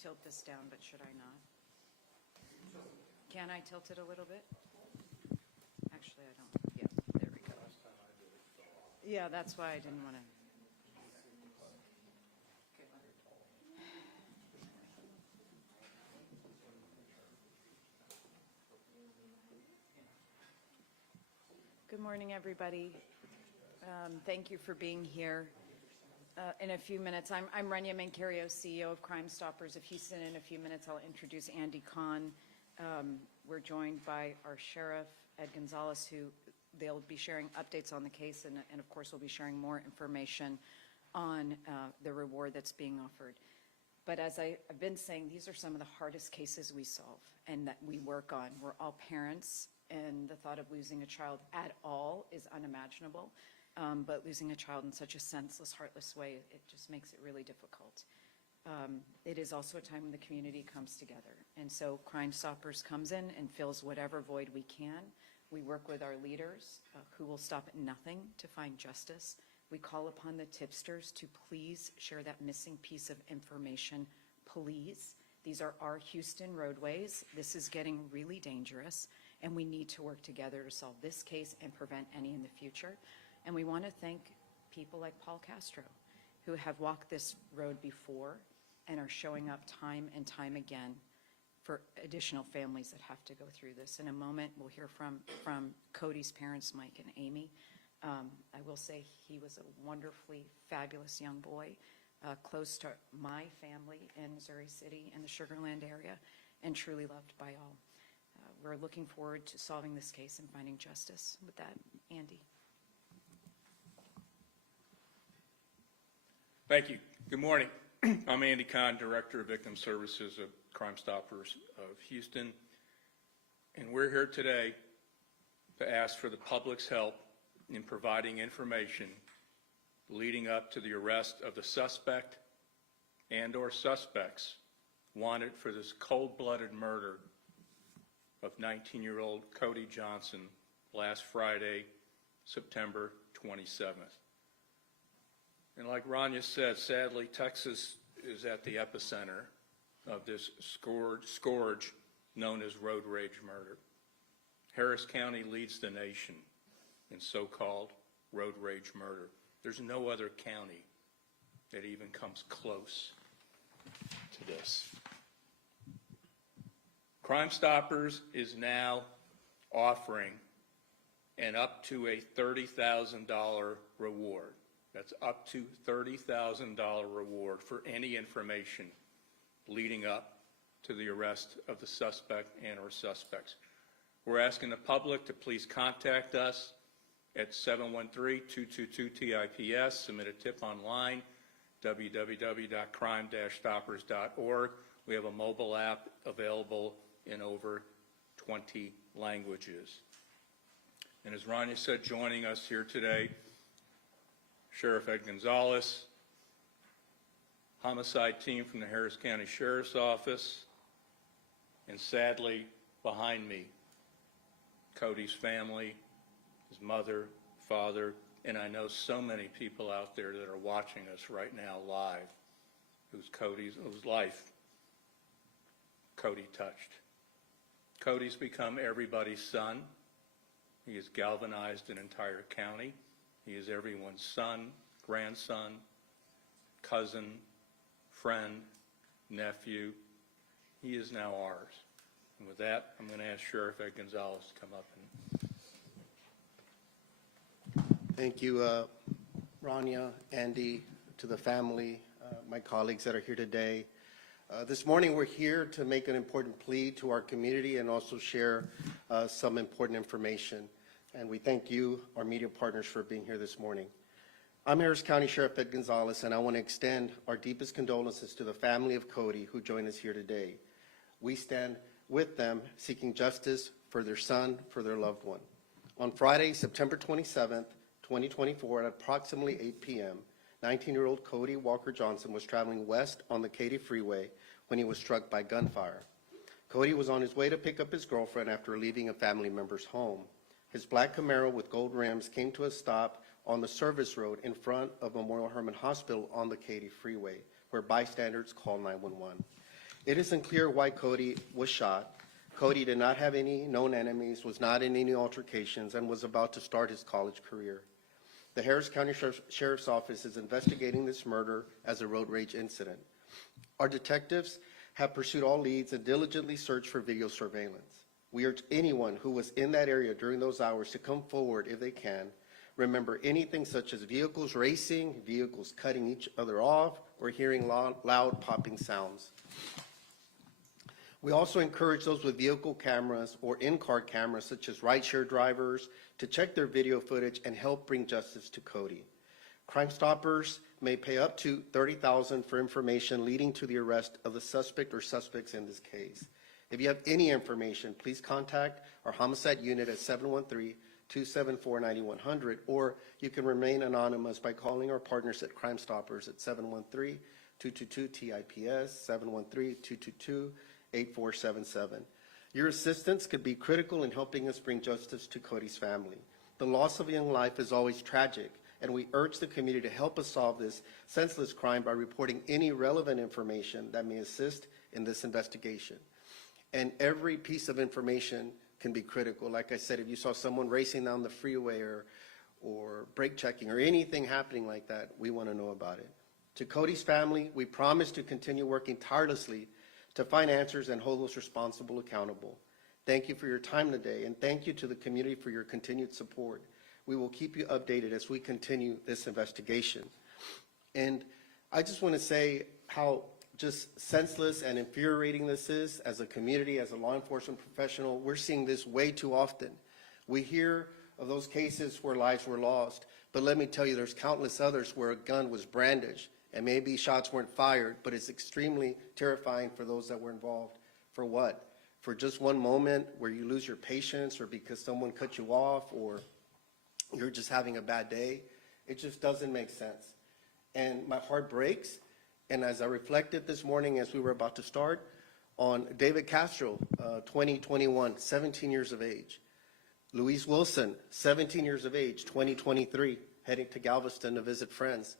tilt this down, but should I not? Can I tilt it a little bit? Actually, I don't. Yeah, there we go. Yeah, that's why I didn't want to. Good morning, everybody. Thank you for being here. In a few minutes, I'm Rania Mancario, CEO of Crime Stoppers of Houston. In a few minutes, I'll introduce Andy Kahn. We're joined by our sheriff, Ed Gonzalez, who they'll be sharing updates on the case, and of course, we'll be sharing more information on the reward that's being offered. But as I've been saying, these are some of the hardest cases we solve and that we work on. We're all parents, and the thought of losing a child at all is unimaginable. But losing a child in such a senseless, heartless way, it just makes it really difficult. It is also a time when the community comes together. And so Crime Stoppers comes in and fills whatever void we can. We work with our leaders who will stop at nothing to find justice. We call upon the tipsters to please share that missing piece of information, please. These are our Houston roadways. This is getting really dangerous, and we need to work together to solve this case and prevent any in the future. And we want to thank people like Paul Castro, who have walked this road before and are showing up time and time again for additional families that have to go through this. In a moment, we'll hear from Cody's parents, Mike and Amy. I will say he was a wonderfully fabulous young boy, close to my family in Missouri City and the Sugar Land area, and truly loved by all. We're looking forward to solving this case and finding justice. With that, Andy. Thank you. Good morning. I'm Andy Kahn, Director of Victim Services of Crime Stoppers of Houston, and we're here today to ask for the public's help in providing information leading up to the arrest of the suspect and/or suspects wanted for this cold-blooded murder of 19-year-old Cody Johnson last Friday, September 27th. And like Rania said, sadly, Texas is at the epicenter of this scourge known as road rage murder. Harris County leads the nation in so-called road rage murder. There's no other county that even comes close to this. Crime Stoppers is now offering an up to a $30,000 reward. That's up to $30,000 reward for any information leading up to the arrest of the suspect and/or suspects. We're asking the public to please contact us at 713-222-TIPS. Submit a tip online, www.crime-stoppers.org. We have a mobile app available in over 20 languages. And as Rania said, joining us here today, Sheriff Ed Gonzalez, homicide team from the Harris County Sheriff's Office, and sadly, behind me, Cody's family, his mother, father, and I know so many people out there that are watching us right now live whose life Cody touched. Cody's become everybody's son. He has galvanized an entire county. He is everyone's son, grandson, cousin, friend, nephew. He is now ours. And with that, I'm going to ask Sheriff Ed Gonzalez to come up. Thank you, Rania, Andy, to the family, my colleagues that are here today. This morning we're here to make an important plea to our community and also share some important information. And we thank you, our media partners, for being here this morning. I'm Harris County Sheriff Ed Gonzalez, and I want to extend our deepest condolences to the family of Cody who joined us here today. We stand with them seeking justice for their son, for their loved one. On Friday, September 27th, 2024, at approximately 8 p.m., 19-year-old Cody Walker Johnson was traveling west on the Katy Freeway when he was struck by gunfire. Cody was on his way to pick up his girlfriend after leaving a family member's home. His black Camaro with gold rims came to a stop on the service road in front of Memorial Hermann Hospital on the Katy Freeway, where bystanders called 911. It isn't clear why Cody was shot. Cody did not have any known enemies, was not in any altercations, and was about to start his college career. The Harris County Sheriff's Office is investigating this murder as a road rage incident. Our detectives have pursued all leads and diligently searched for video surveillance. We urge anyone who was in that area during those hours to come forward if they can. Remember anything such as vehicles racing, vehicles cutting each other off, or hearing loud popping sounds. We also encourage those with vehicle cameras or in-car cameras, such as rideshare drivers, to check their video footage and help bring justice to Cody. Crime Stoppers may pay up to $30,000 for information leading to the arrest of the suspect or suspects in this case. If you have any information, please contact our homicide unit at 713-274-9100, or you can remain anonymous by calling our partners at Crime Stoppers at 713-222-TIPS, 713-222-8477. Your assistance could be critical in helping us bring justice to Cody's family. The loss of a young life is always tragic, and we urge the community to help us solve this senseless crime by reporting any relevant information that may assist in this investigation. And every piece of information can be critical. Like I said, if you saw someone racing down the freeway or brake checking or anything happening like that, we want to know about it. To Cody's family, we promise to continue working tirelessly to find answers and hold those responsible accountable. Thank you for your time today, and thank you to the community for your continued support. We will keep you updated as we continue this investigation. And I just want to say how just senseless and infuriating this is as a community, as a law enforcement professional. We're seeing this way too often. We hear of those cases where lives were lost, but let me tell you, there's countless others where a gun was brandished and maybe shots weren't fired, but it's extremely terrifying for those that were involved. For what? For just one moment where you lose your patience, or because someone cut you off, or you're just having a bad day. It just doesn't make sense. And my heart breaks. And as I reflected this morning as we were about to start on David Castro, 2021, 17 years of age. Luis Wilson, 17 years of age, 2023, heading to Galveston to visit friends.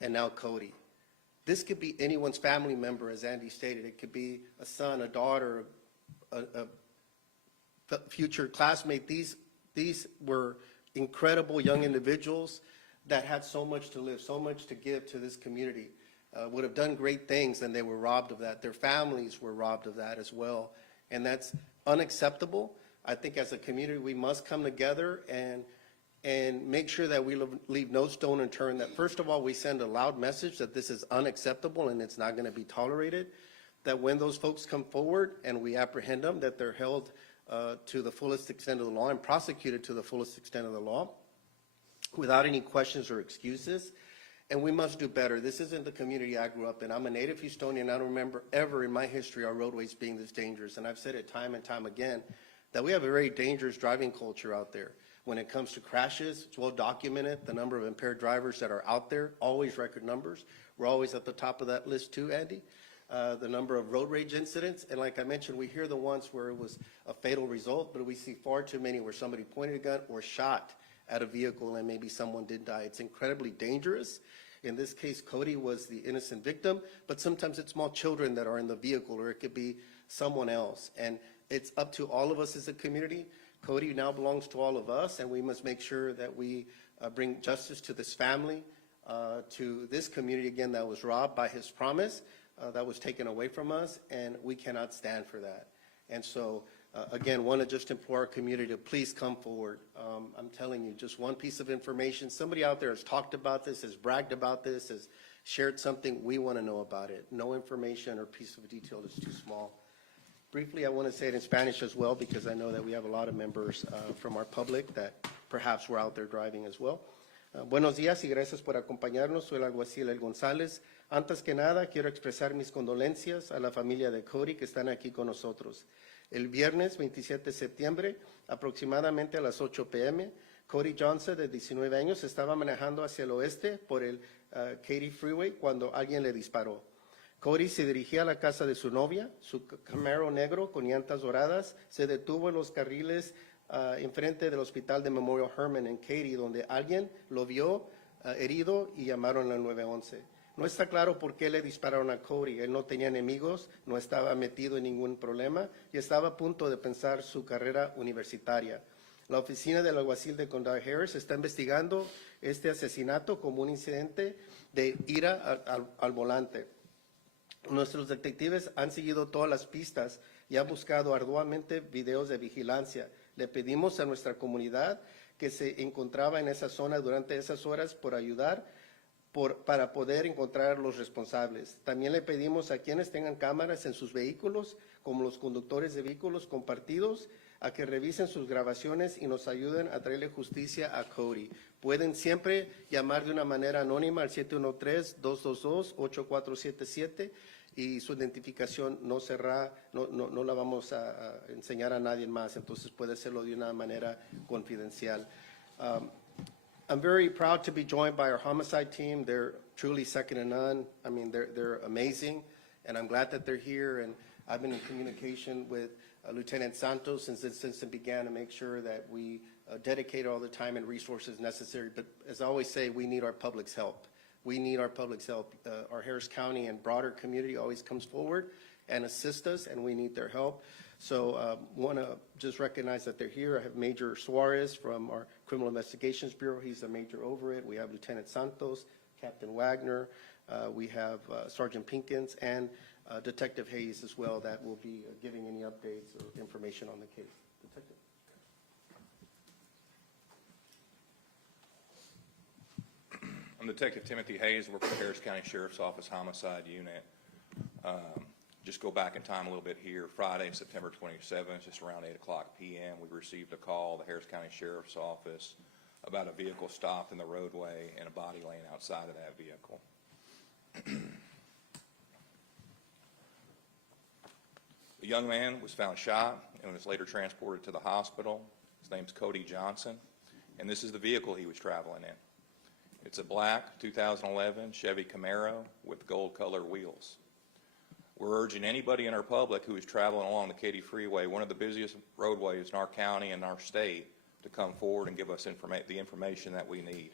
And now Cody. This could be anyone's family member, as Andy stated. It could be a son, a daughter, a future classmate. These were incredible young individuals that had so much to live, so much to give to this community, would have done great things, and they were robbed of that. Their families were robbed of that as well. And that's unacceptable. I think as a community, we must come together and make sure that we leave no stone unturned, that first of all, we send a loud message that this is unacceptable and it's not going to be tolerated, that when those folks come forward and we apprehend them, that they're held to the fullest extent of the law and prosecuted to the fullest extent of the law without any questions or excuses. And we must do better. This isn't the community I grew up in. I'm a native Houstonian. I don't remember ever in my history our roadways being this dangerous. And I've said it time and time again that we have a very dangerous driving culture out there. When it comes to crashes, it's well documented. The number of impaired drivers that are out there, always record numbers. We're always at the top of that list too, Andy. The number of road rage incidents, and like I mentioned, we hear the ones where it was a fatal result, but we see far too many where somebody pointed a gun or shot at a vehicle and maybe someone did die. It's incredibly dangerous. In this case, Cody was the innocent victim, but sometimes it's small children that are in the vehicle, or it could be someone else. And it's up to all of us as a community. Cody now belongs to all of us, and we must make sure that we bring justice to this family, to this community, again, that was robbed by his promise, that was taken away from us, and we cannot stand for that. And so, again, want to just implore our community to please come forward. I'm telling you, just one piece of information. Somebody out there has talked about this, has bragged about this, has shared something. We want to know about it. No information or piece of detail is too small. Briefly, I want to say it in Spanish as well, because I know that we have a lot of members from our public that perhaps were out there driving as well. Buenos días y gracias por acompañarnos. Soy el alguacil El González. Antes que nada, quiero expresar mis condolencias a la familia de Cody que están aquí con nosotros. El viernes 27 de septiembre, aproximadamente a las 8 p.m., Cody Johnson, de 19 años, estaba manejando hacia el oeste por el Katy Freeway cuando alguien le disparó. Cody se dirigía a la casa de su novia. Su Camaro negro con llantas doradas se detuvo en los carriles enfrente del hospital de Memorial Hermann en Katy, donde alguien lo vio herido y llamaron al 911. No está claro por qué le dispararon a Cody. Él no tenía enemigos, no estaba metido en ningún problema y estaba a punto de pensar su carrera universitaria. La oficina del alguacil de Condado Harris está investigando este asesinato como un incidente de ira al volante. Nuestros detectives han seguido todas las pistas y han buscado arduamente videos de vigilancia. Le pedimos a nuestra comunidad que se encontraba en esa zona durante esas horas por ayudar para poder encontrar a los responsables. También le pedimos a quienes tengan cámaras en sus vehículos, como los conductores de vehículos compartidos, a que revisen sus grabaciones y nos ayuden a traerle justicia a Cody. Pueden siempre llamar de una manera anónima al 713-222-8477 y su identificación no la vamos a enseñar a nadie más, entonces puede hacerlo de una manera confidencial. I'm very proud to be joined by our homicide team. They're truly second to none. I mean, they're amazing, and I'm glad that they're here. And I've been in communication with Lieutenant Santos since it began to make sure that we dedicate all the time and resources necessary. But as I always say, we need our public's help. We need our public's help. Our Harris County and broader community always comes forward and assists us, and we need their help. So want to just recognize that they're here. I have Major Suarez from our Criminal Investigations Bureau. He's a major over it. We have Lieutenant Santos, Captain Wagner. We have Sergeant Pinkins and Detective Hayes as well that will be giving any updates or information on the case. Detective. I'm Detective Timothy Hayes. I work for the Harris County Sheriff's Office Homicide Unit. Just go back in time a little bit here. Friday, September 27th, just around 8 o'clock p.m., we received a call, the Harris County Sheriff's Office, about a vehicle stopped in the roadway and a body laying outside of that vehicle. The young man was found shot and was later transported to the hospital. His name's Cody Johnson, and this is the vehicle he was traveling in. It's a black 2011 Chevy Camaro with gold-colored wheels. We're urging anybody in our public who is traveling along the Katy Freeway, one of the busiest roadways in our county and our state, to come forward and give us the information that we need.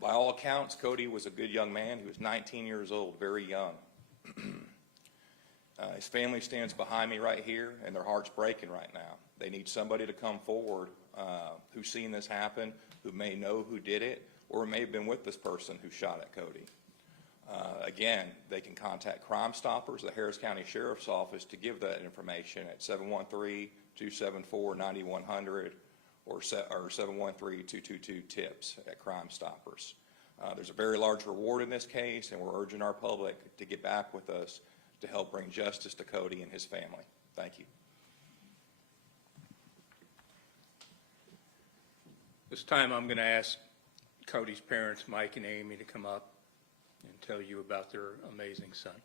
By all accounts, Cody was a good young man. He was 19 years old, very young. His family stands behind me right here, and their heart's breaking right now. They need somebody to come forward who's seen this happen, who may know who did it, or may have been with this person who shot at Cody. Again, they can contact Crime Stoppers, the Harris County Sheriff's Office, to give that information at 713-274-9100 or 713-222-TIPS at Crime Stoppers. There's a very large reward in this case, and we're urging our public to get back with us to help bring justice to Cody and his family. Thank you. This time I'm going to ask Cody's parents, Mike and Amy, to come up and tell you about their amazing son.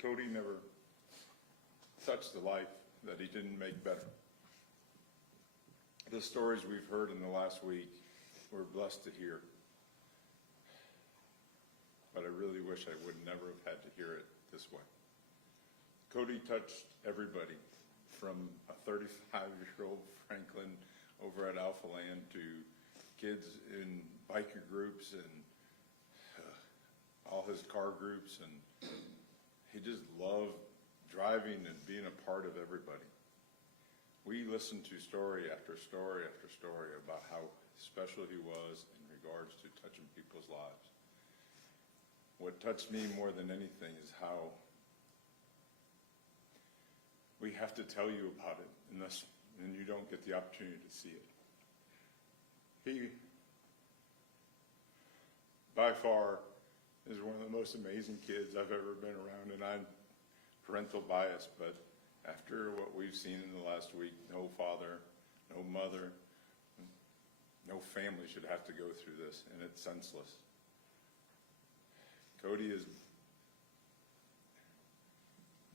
Cody never touched the life that he didn't make better. The stories we've heard in the last week, we're blessed to hear. But I really wish I would never have had to hear it this way. Cody touched everybody, from a 35-year-old Franklin over at Alpha Land to kids in biker groups and all his car groups, and he just loved driving and being a part of everybody. We listened to story after story after story about how special he was in regards to touching people's lives. What touched me more than anything is how we have to tell you about it and you don't get the opportunity to see it. He, by far, is one of the most amazing kids I've ever been around, and I'm parental bias, but after what we've seen in the last week, no father, no mother, no family should have to go through this, and it's senseless. Cody is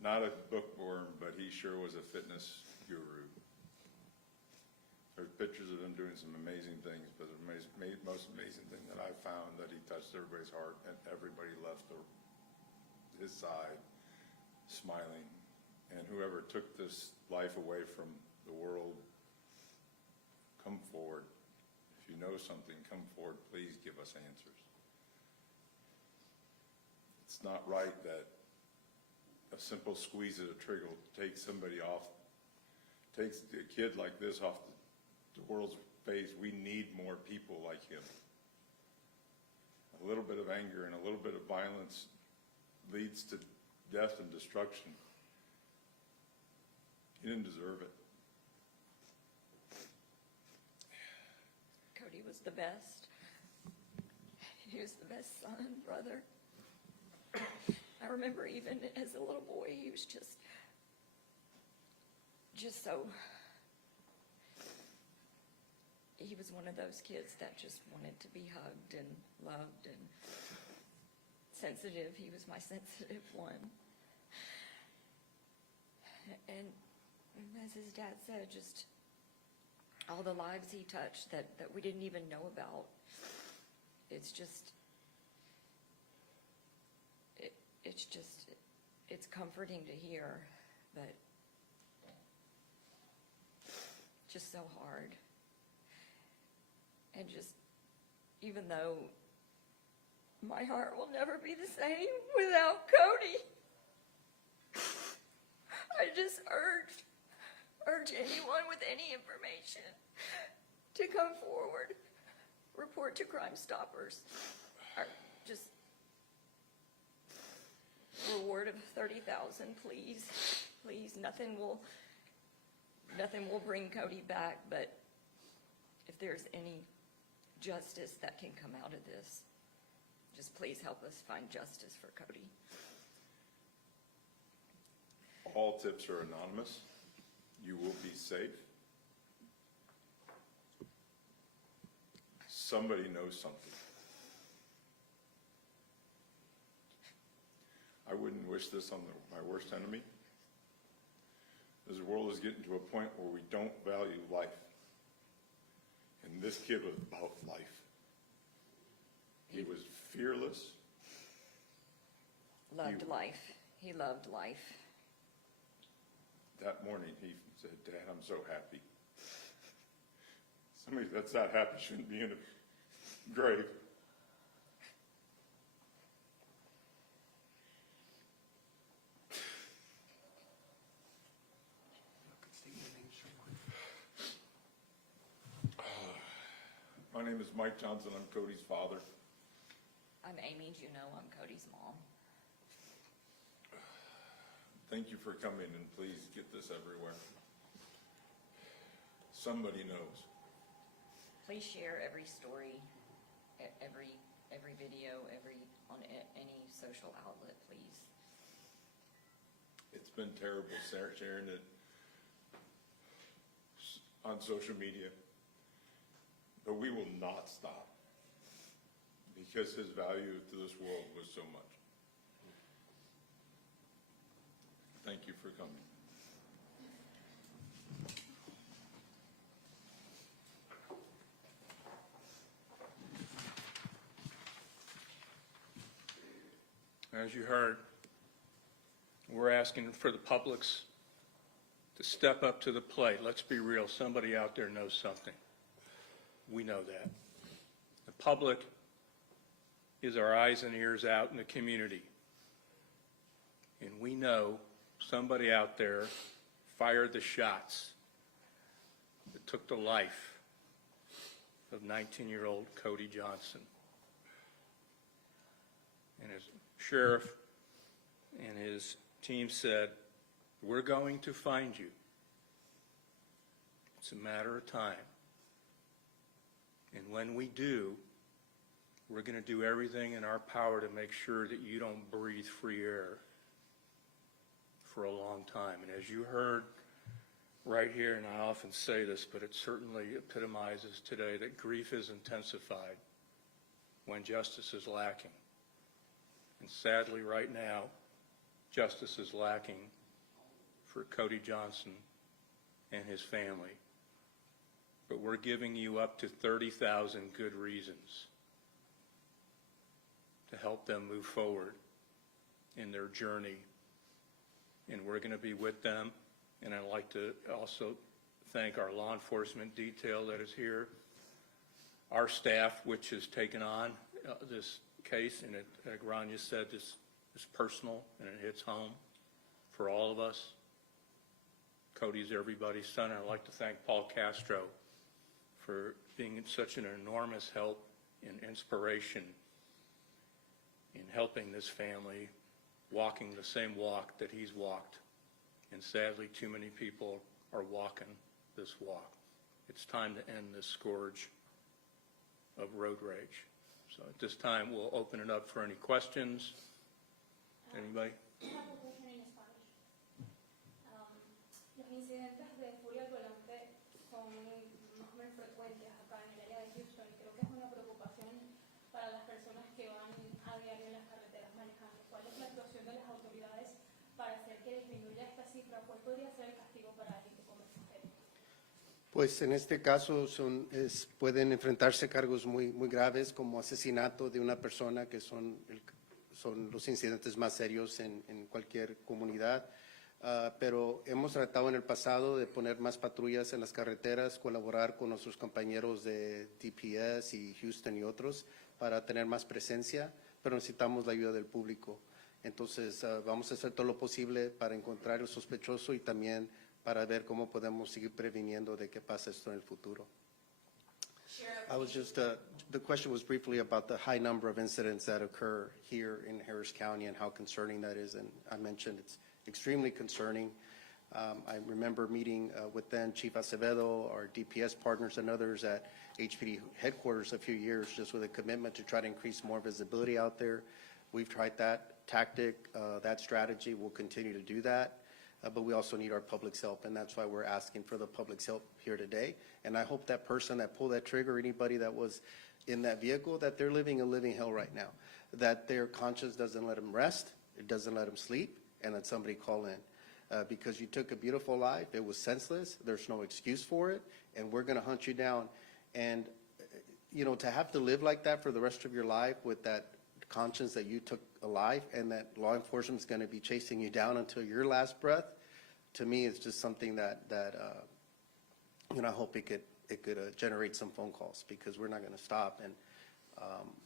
not a bookworm, but he sure was a fitness guru. There's pictures of him doing some amazing things, but the most amazing thing that I found that he touched everybody's heart and everybody left his side, smiling. And whoever took this life away from the world, come forward. If you know something, come forward. Please give us answers. It's not right that a simple squeeze of a trigger will take somebody off, takes a kid like this off the world's face. We need more people like him. A little bit of anger and a little bit of violence leads to death and destruction. He didn't deserve it. Cody was the best. He was the best son, brother. I remember even as a little boy, he was just so, he was one of those kids that just wanted to be hugged and loved and sensitive. He was my sensitive one. And as his dad said, just all the lives he touched that we didn't even know about. It's comforting to hear, but just so hard. And just, even though my heart will never be the same without Cody, I just urge anyone with any information to come forward, report to Crime Stoppers. Just reward of $30,000, please. Please, nothing will bring Cody back, but if there's any justice that can come out of this, just please help us find justice for Cody. All tips are anonymous. You will be safe. Somebody knows something. I wouldn't wish this on my worst enemy. This world is getting to a point where we don't value life. And this kid was about life. He was fearless. Loved life. He loved life. That morning he said, "Dad, I'm so happy." Somebody that's that happy shouldn't be in a grave. My name is Mike Johnson. I'm Cody's father. I'm Amy Juneau. I'm Cody's mom. Thank you for coming, and please get this everywhere. Somebody knows. Please share every story, every video, on any social outlet, please. It's been terrible sharing it on social media, but we will not stop because his value to this world was so much. Thank you for coming. As you heard, we're asking for the publics to step up to the plate. Let's be real. Somebody out there knows something. We know that. The public is our eyes and ears out in the community. And we know somebody out there fired the shots that took the life of 19-year-old Cody Johnson. And as sheriff and his team said, we're going to find you. It's a matter of time. And when we do, we're going to do everything in our power to make sure that you don't breathe free air for a long time. And as you heard right here, and I often say this, but it certainly epitomizes today that grief is intensified when justice is lacking. And sadly, right now, justice is lacking for Cody Johnson and his family. But we're giving you up to 30,000 good reasons to help them move forward in their journey. And we're going to be with them. And I'd like to also thank our law enforcement detail that is here, our staff, which has taken on this case, and it, like Rania said, this is personal and it hits home for all of us. Cody's everybody's son. I'd like to thank Paul Castro for being such an enormous help and inspiration in helping this family walking the same walk that he's walked. And sadly, too many people are walking this walk. It's time to end this scourge of road rage. So at this time, we'll open it up for any questions. Anybody? I have a question in Spanish. Los incidentes de furia al volante son más o menos frecuentes acá en el área de Houston y creo que es una preocupación para las personas que van a diario en las carreteras manejando. ¿Cuál es la actuación de las autoridades para hacer que disminuya esta cifra? ¿Cuál podría ser el castigo para alguien que comete un delito? Pues en este caso pueden enfrentarse cargos muy graves como asesinato de una persona, que son los incidentes más serios en cualquier comunidad. Pero hemos tratado en el pasado de poner más patrullas en las carreteras, colaborar con nuestros compañeros de DPS y Houston y otros para tener más presencia, pero necesitamos la ayuda del público. Entonces vamos a hacer todo lo posible para encontrar el sospechoso y también para ver cómo podemos seguir previniendo de que pase esto en el futuro. I was just, the question was briefly about the high number of incidents that occur here in Harris County and how concerning that is. And I mentioned it's extremely concerning. I remember meeting with then Chief Acevedo, our DPS partners and others at HPD headquarters a few years, just with a commitment to try to increase more visibility out there. We've tried that tactic, that strategy. We'll continue to do that. But we also need our public's help, and that's why we're asking for the public's help here today. And I hope that person that pulled that trigger, anybody that was in that vehicle, that they're living a living hell right now, that their conscience doesn't let them rest, it doesn't let them sleep, and that somebody call in. Because you took a beautiful life, it was senseless, there's no excuse for it, and we're going to hunt you down. And, you know, to have to live like that for the rest of your life with that conscience that you took a life and that law enforcement is going to be chasing you down until your last breath, to me, it's just something that you know, I hope it could generate some phone calls, because we're not going to stop. And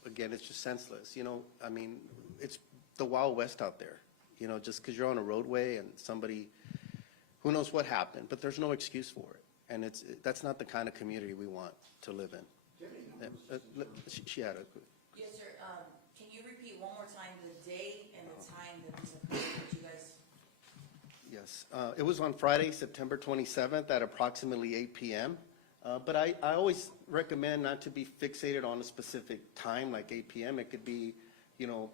again, it's just senseless. You know, I mean, it's the Wild West out there. You know, just because you're on a roadway and somebody, who knows what happened, but there's no excuse for it. And that's not the kind of community we want to live in. She had a. Yes, sir. Can you repeat one more time the date and the time that this occurred, that you guys? Yes, it was on Friday, September 27th at approximately 8 p.m. But I always recommend not to be fixated on a specific time, like 8 p.m. It could be, you know,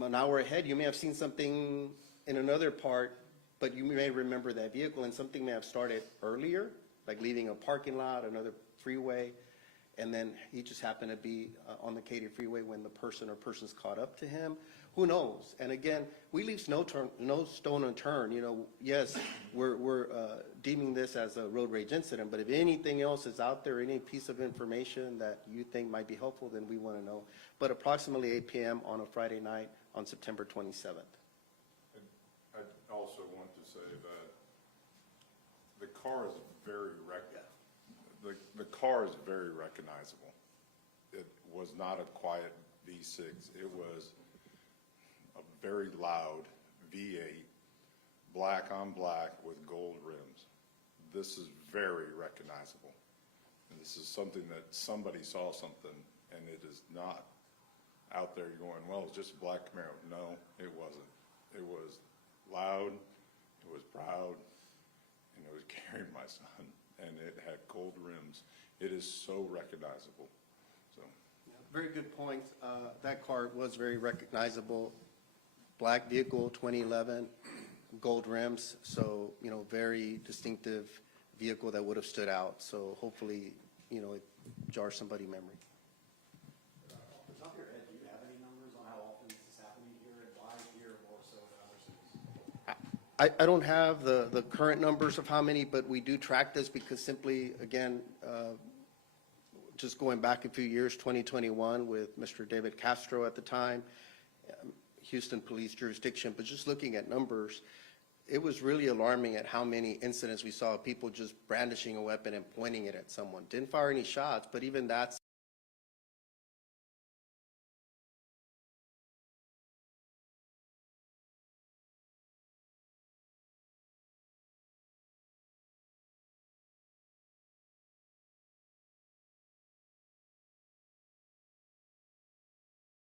an hour ahead. You may have seen something in another part, but you may remember that vehicle, and something may have started earlier, like leaving a parking lot, another freeway, and then he just happened to be on the Katy freeway when the person or persons caught up to him. Who knows? And again, we leave no stone unturned. You know, yes, we're deeming this as a road rage incident, but if anything else is out there, any piece of information that you think might be helpful, then we want to know. But approximately 8 p.m. on a Friday night on September 27th. I also want to say that the car is the car is very recognizable. It was not a quiet V6. It was a very loud V8, black on black with gold rims. This is very recognizable. And this is something that somebody saw something, and it is not out there going, well, it's just a black Camaro. No, it wasn't. It was loud, it was proud, and it was carrying my son, and it had gold rims. It is so recognizable. So, Very good point. That car was very recognizable. Black vehicle, 2011, gold rims. So, you know, very distinctive vehicle that would have stood out. So hopefully, you know, it jars somebody's memory. Off the top of your head, do you have any numbers on how often this is happening here and why here more so than other cities? I don't have the current numbers of how many, but we do track this because simply, again, just going back a few years, 2021 with Mr. David Castro at the time, Houston police jurisdiction, but just looking at numbers, it was really alarming at how many incidents we saw of people just brandishing a weapon and pointing it at someone. Didn't fire any shots, but even that's